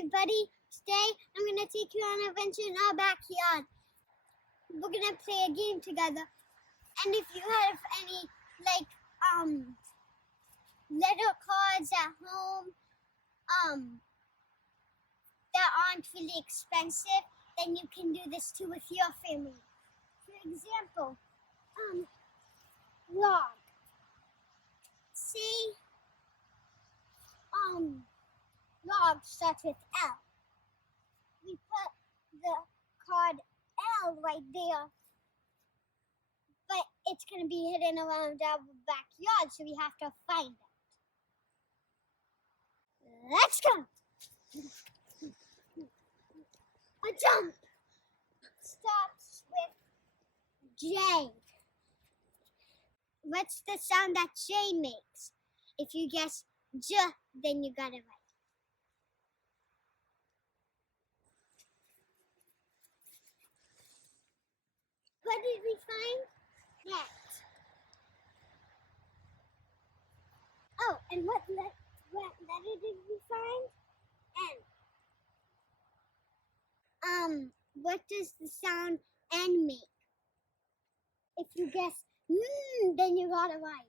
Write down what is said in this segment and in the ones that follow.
everybody. Today I'm gonna take you on an adventure in our backyard. We're gonna play a game together. And if you have any letter cards at home that aren't really expensive, then you can do this too with your family. For example, log. See, log starts with L. We put the card L right there, but it's going to be hidden around our backyard, so we have to find it. Let's go! A jump starts with J. What's the sound that J makes? If you guess J, then you got it right. What did we find? Next. Oh, and what letter did we find? N. What does the sound N make? If you guess then you got it right.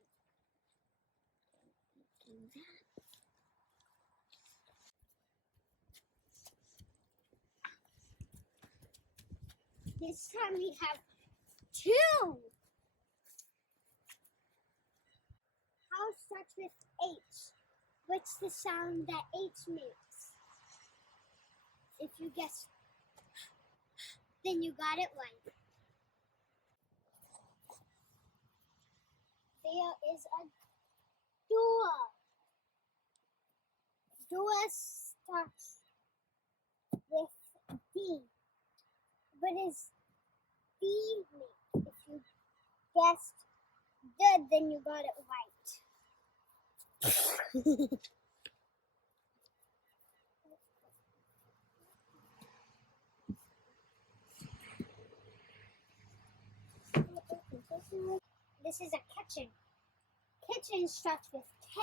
This time we have 2. House starts with H. What's the sound that H makes? If you guess, then you got it right. There is a door. Door starts with D. What is D make? If you guessed D, then you got it right. This is a kitchen. Kitchen starts with K.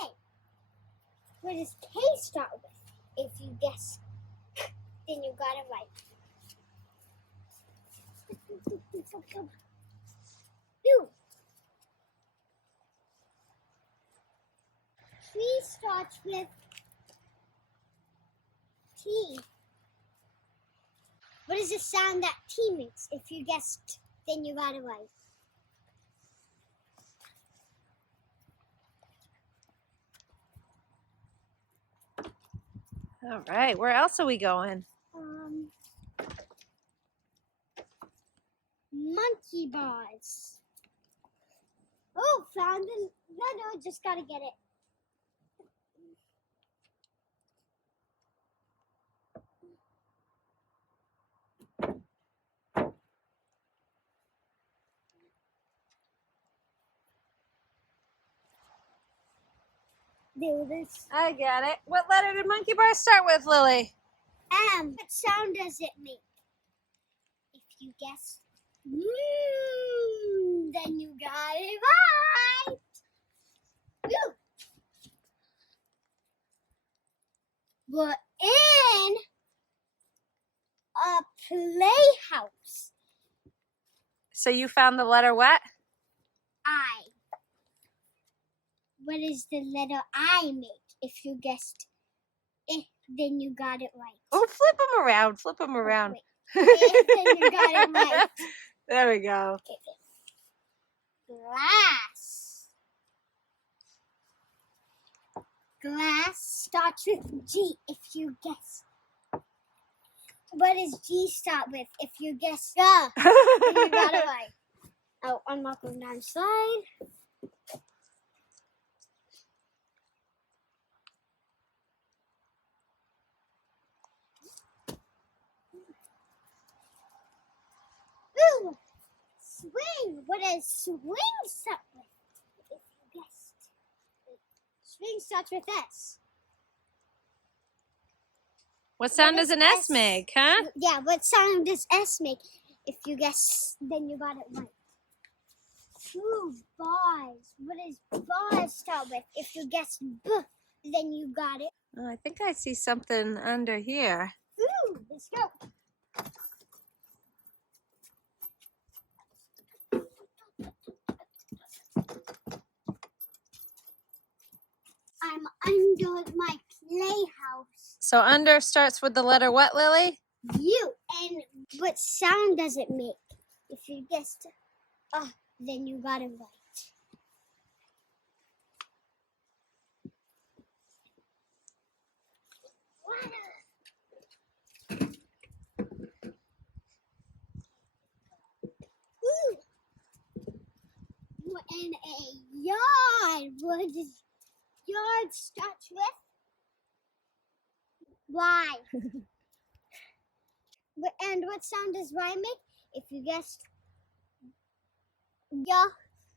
What does K start with? If you guess, then you got it right. Tree starts with T. What is the sound that T makes? If you guessed, then you got it right. All right, where else are we going? Monkey bars. Oh, found it. No, just gotta get it. There it is. I got it. What letter did monkey bar start with, Lily? M. What sound does it make? If you guess, then you got it right. Woo. We're in a playhouse. So you found the letter what? I. What does the letter I make? If you guessed then you got it right. Oh, flip them around. Flip them around. Then you got it right. There we go. Okay. Glass. Glass starts with G. If you guess. What does G start with? If you guess then you got it right. Oh, unlock the down slide. Ooh, swing. What does swing start with? If you guessed. Swing starts with S. What sound does an S make, huh? Yeah, what sound does S make? If you guess, then you got it right. 2 bars. What does bars start with? If you guessed B, then you got it Oh, I think I see something under here. Ooh, let's go. I'm under my playhouse. So under starts with the letter what, Lily? You. And what sound does it make? If you guessed, then you got it right. Ooh. We're in a yard. What does yard start with? Y. And what sound does Y make? If you guessed yeah,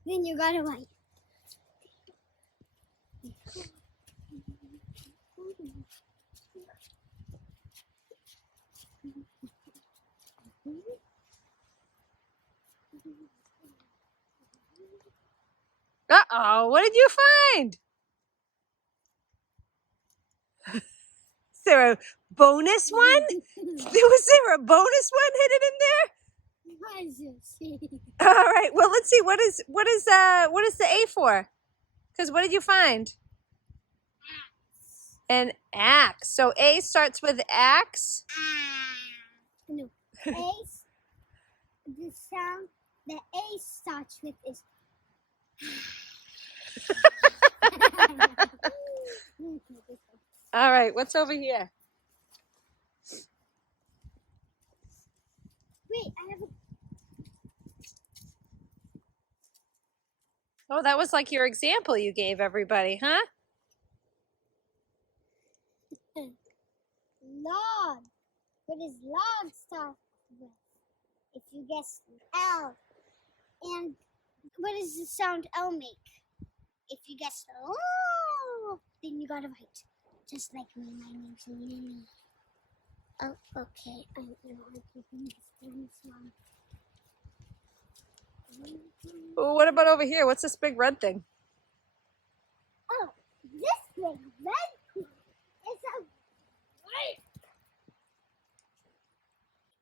then you got it right. Uh-oh, what did you find? Is there a bonus one? Was there a bonus one hidden in there? All right. Well, let's see. What is the A for? Because what did you find? An axe. So A starts with axe. No. The sound that A starts with is. All right. What's over here? Wait, I have a. Oh, that was like your example you gave everybody, huh? Log. What does log start with? If you guess L. And what does the sound L make? If you guess oh, then you got it right. Just like me, my name's Lily. Oh, okay. I know I'm keeping this one. Well, what about over here? What's this big red thing? Oh, this big red thing is a wait.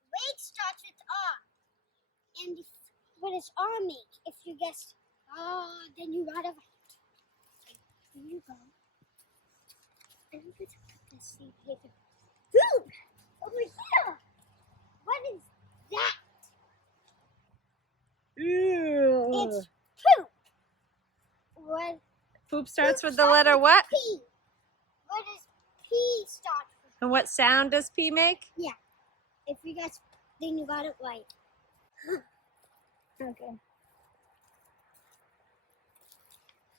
Wait starts with R. And what does R make? If you guessed then you got it right. Here you go. I'm going to put this seed here. Food! Over here! What is that? Ew. It's poop. What? Poop starts with the letter what? P. What does P start with? And what sound does P make? Yeah. If you guess, then you got it right. Okay.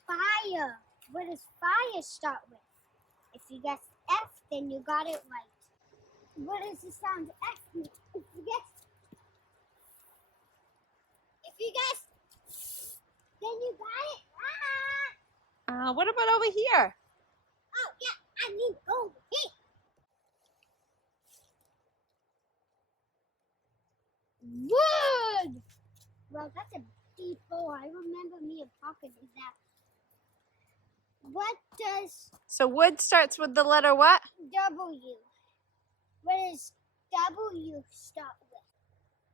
Fire. What does fire start with? If you guess F, then you got it right. What does the sound F make? If you guess, then you got it right. What about over here? Oh, yeah, I need to go over here. Wood! Well, that's a B4. I remember me and Papa did that. What does So wood starts with the letter what? W? What does W start with?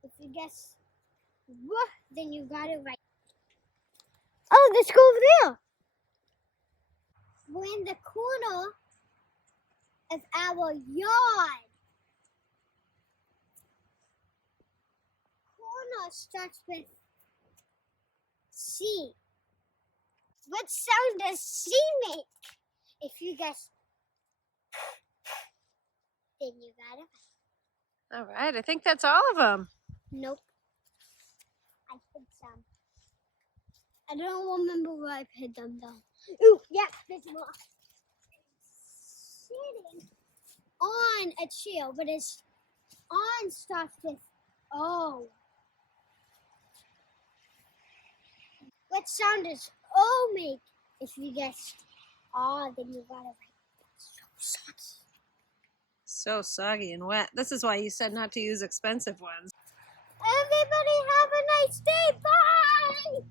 If you guess W, then you got it right. Oh, let's go over there. We're in the corner of our yard. Corner starts with C. What sound does C make? If you guess, then you got it. All right. I think that's all of them. Nope. I hid some. I don't remember where I hid them though. Ooh, yeah, there's more. Sitting on a chair, but it's on starts with O. What sound does O make? If you guessed then you got it right. So soggy. So soggy and wet. This is why you said not to use expensive ones. Everybody have a nice day. Bye!